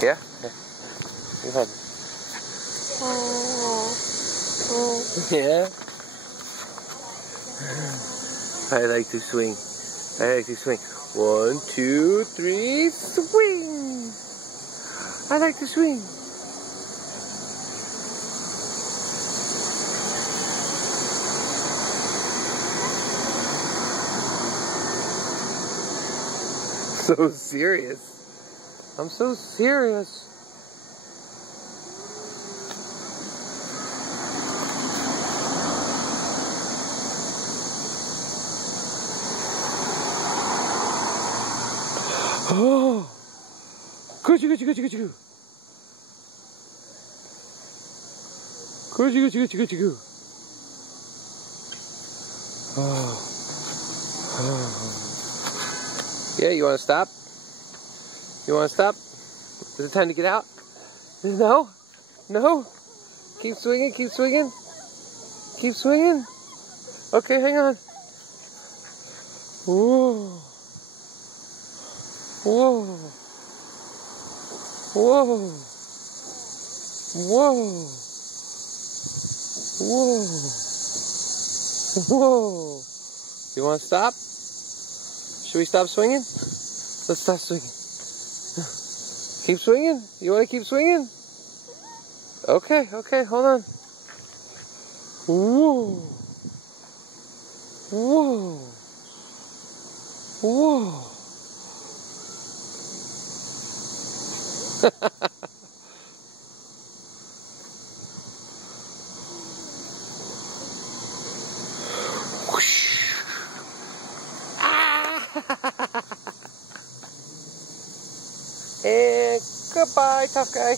Yeah? Yeah. Go ahead. Yeah? I like to swing. I like to swing. 1, 2, 3, swing! I like to swing. So serious. I'm so serious. Oh, Gucci, Gucci, Gucci, Gucci, Gucci, Gucci, Gucci, Gucci, Gucci. Oh. Oh. Yeah, you want to stop? You want to stop? Is it time to get out? No? No? Keep swinging, keep swinging. Keep swinging. Okay, hang on. Whoa. Whoa. Whoa. Whoa. Whoa. Whoa. You want to stop? Should we stop swinging? Let's stop swinging. Keep swinging? You want to keep swinging? Okay, okay, hold on. Whoa. Whoa. Whoa. And goodbye, tough guy.